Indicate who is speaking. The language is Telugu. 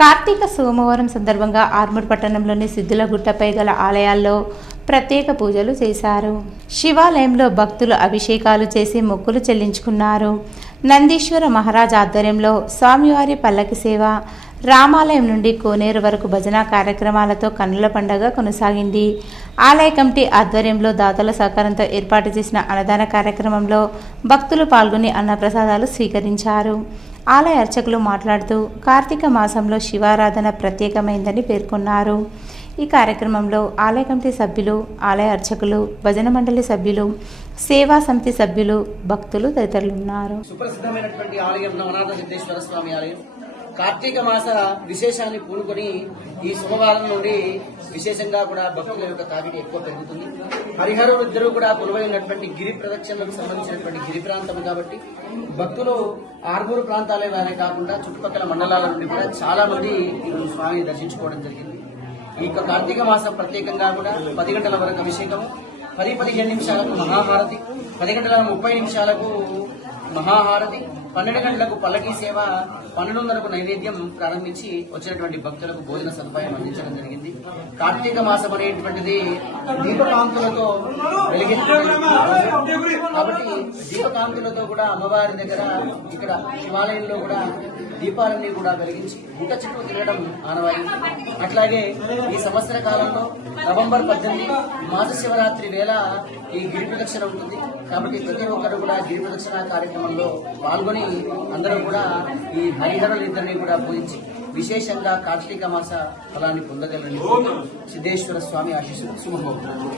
Speaker 1: కార్తీక సోమవారం సందర్భంగా ఆర్మూర్ పట్టణంలోని సిద్ధులగుట్టపై గల ఆలయాల్లో ప్రత్యేక పూజలు చేశారు. శివాలయంలో భక్తులు అభిషేకాలు చేసి మొక్కులు చెల్లించుకున్నారు. నందీశ్వర మహారాజ్ ఆధ్వర్యంలో స్వామివారి పల్లకి సేవ రామాలయం నుండి కోనేరు వరకు భజన కార్యక్రమాలతో కన్నుల పండగ కొనసాగింది. ఆలయ కమిటీ ఆధ్వర్యంలో దాతల సహకారంతో ఏర్పాటు చేసిన అన్నదాన కార్యక్రమంలో భక్తులు పాల్గొని అన్నప్రసాదాలు స్వీకరించారు. ఆలయ అర్చకులు మాట్లాడుతూ కార్తీక మాసంలో శివారాధన ప్రత్యేకమైందని పేర్కొన్నారు. ఈ కార్యక్రమంలో ఆలయ కమిటీ సభ్యులు ఆలయ అర్చకులు భజన మండలి సభ్యులు సేవా సమితి సభ్యులు భక్తులు తదితరులు ఉన్నారు.
Speaker 2: సుప్రసిద్ధమైనటువంటి ఆలయం నవనాథ సిద్ధేశ్వర స్వామి ఆలయం. కార్తీక మాస విశేషాన్ని పూనుకొని ఈ సోమవారం నుండి విశేషంగా కూడా భక్తుల యొక్క తాకిడి ఎక్కువ పెరుగుతుంది. హరిహరులు ఇద్దరు కూడా కొలువైనటువంటి గిరి ప్రదక్షిణలకు సంబంధించినటువంటి గిరి ప్రాంతం కాబట్టి భక్తులు ఆర్మూరు ప్రాంతాలే వారే కాకుండా చుట్టుపక్కల మండలాల నుండి కూడా చాలా మంది ఈరోజు స్వామిని దర్శించుకోవడం జరిగింది. ఈ యొక్క కార్తీక మాసం ప్రత్యేకంగా కూడా పది గంటల వరకు అభిషేకము పది పదిహేను నిమిషాలకు మహాహారతి పది గంటల ముప్పై నిమిషాలకు మహాహారతి పన్నెండు గంటలకు పల్లకీ సేవ పన్నెండున్నరకు నైవేద్యం ప్రారంభించి వచ్చినటువంటి భక్తులకు భోజన సదుపాయం అందించడం జరిగింది. కార్తీక మాసం అనేటువంటిది దీపకాంతులతో వెలిగించబడి కాబట్టి దీపకాంతులతో కూడా అమ్మవారి దగ్గర ఇక్కడ శివాలయంలో కూడా దీపాలన్నీ కూడా వెలిగించి గుట్ట చుట్టూ తిరగడం ఆనవాయి అట్లాగే ఈ సంవత్సర కాలంలో నవంబర్ పద్దెనిమిది మాస శివరాత్రి వేళ ఈ గిరి ప్రదక్షిణ ఉంటుంది. కాబట్టి ప్రతి ఒక్కరు కూడా గిరి ప్రదక్షిణ కార్యక్రమంలో పాల్గొని అందరూ కూడా ఈ హరిహరులు ఇద్దరిని కూడా పూజించి విశేషంగా కార్తీక మాస ఫలాన్ని పొందగలని సిద్ధేశ్వర స్వామి ఆశీస్సు శుభమవుతున్నారు